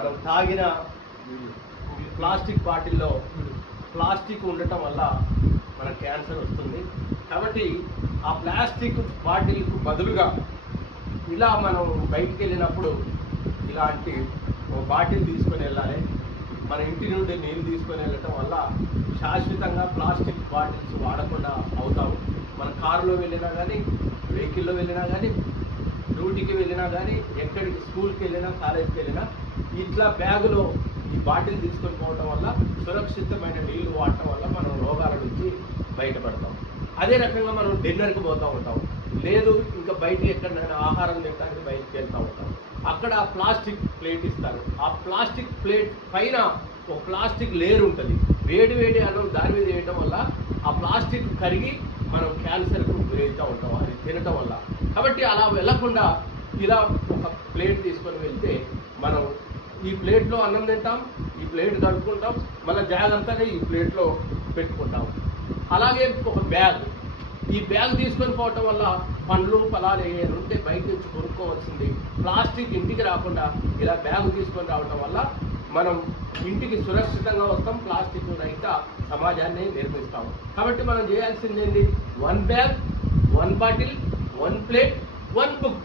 మనం తాగిన ప్లాస్టిక్ బాటిల్లో ప్లాస్టిక్ ఉండటం వల్ల మన క్యాన్సర్ వస్తుంది. కాబట్టి ఆ ప్లాస్టిక్ బాటిల్కు బదులుగా ఇలా మనం బయటికి వెళ్ళినప్పుడు ఇలాంటి ఒక బాటిల్ తీసుకొని వెళ్ళాలి. మన ఇంటి నుండి నీళ్ళు తీసుకొని వెళ్ళటం వల్ల శాశ్వతంగా ప్లాస్టిక్ బాటిల్స్ వాడకుండా అవుతాము. మన కారులో వెళ్ళినా కానీ వెహికల్లో వెళ్ళినా కానీ వెళ్ళినా కానీ ఎక్కడికి స్కూల్కి వెళ్ళినా కాలేజ్కి వెళ్ళినా ఇట్లా బ్యాగులో ఈ బాటిల్ తీసుకొని పోవటం వల్ల సురక్షితమైన నీళ్ళు వాడటం వల్ల మనం రోగాల నుంచి బయటపడతాం. అదే రకంగా మనం డిన్నర్కి పోతూ ఉంటాం. లేదు ఇంకా బయటికి ఎక్కడైనా ఆహారం తినడానికి బయటికి వెళ్తూ ఉంటాం. అక్కడ ఆ ప్లాస్టిక్ ప్లేట్ ఇస్తారు. ఆ ప్లాస్టిక్ ప్లేట్ పైన ఒక ప్లాస్టిక్ లేయర్ ఉంటుంది. వేడి వేడి అన్నం దాని మీద వేయటం వల్ల ఆ ప్లాస్టిక్ కరిగి మనం క్యాన్సర్కు గురవుతూ ఉంటాం. అది తినటం వల్ల. కాబట్టి అలా వెళ్ళకుండా ఇలా ఒక ప్లేట్ తీసుకొని వెళ్తే మనం ఈ ప్లేట్లో అన్నం తింటాం ఈ ప్లేట్ కడుక్కుంటాం మళ్ళీ జాగ్రత్తగా ఈ ప్లేట్లో పెట్టుకుంటాం. అలాగే ఒక బ్యాగ్. ఈ బ్యాగ్ తీసుకొని పోవటం వల్ల పండ్లు ఫలాలు ఏమైనా ఉంటే బయట నుంచి కొనుక్కోవాల్సింది. ప్లాస్టిక్ ఇంటికి రాకుండా ఇలా బ్యాగ్ తీసుకొని రావటం వల్ల మనం ఇంటికి సురక్షితంగా వస్తాం ప్లాస్టిక్ రహిత సమాజాన్ని నిర్మిస్తాం. కాబట్టి మనం చేయాల్సింది ఏంటి? One bag one bottle one plate one book.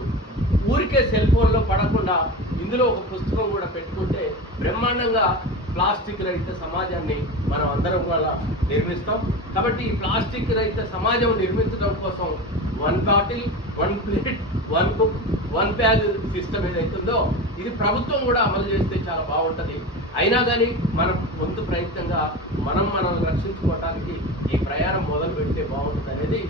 ఊరికే సెల్ ఫోన్లో పడకుండా ఇందులో ఒక పుస్తకం కూడా పెట్టుకుంటే బ్రహ్మాండంగా ప్లాస్టిక్ రహిత సమాజాన్ని మనం అందరం కూడా నిర్మిస్తాం. కాబట్టి ఈ ప్లాస్టిక్ రహిత సమాజం నిర్మించడం కోసం one bottle one plate one book one bag system ఏదైతుందో ఇది ప్రభుత్వం కూడా అమలు చేస్తే చాలా బాగుంటుంది. అయినా కానీ మనం వంతు ప్రయత్నంగా మనం మనం రక్షించుకోవడానికి ఈ ప్రయాణం మొదలు పెడితే బాగుంటుంది అనేది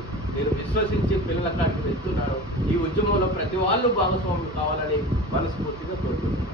విశ్వసించి పిల్లల కాడికి వెళ్తున్నారు. ఈ ఉద్యమంలో ప్రతి వాళ్ళు భాగస్వామ్యం కావాలని మనస్ఫూర్తిగా కోరుకుంటున్నాను.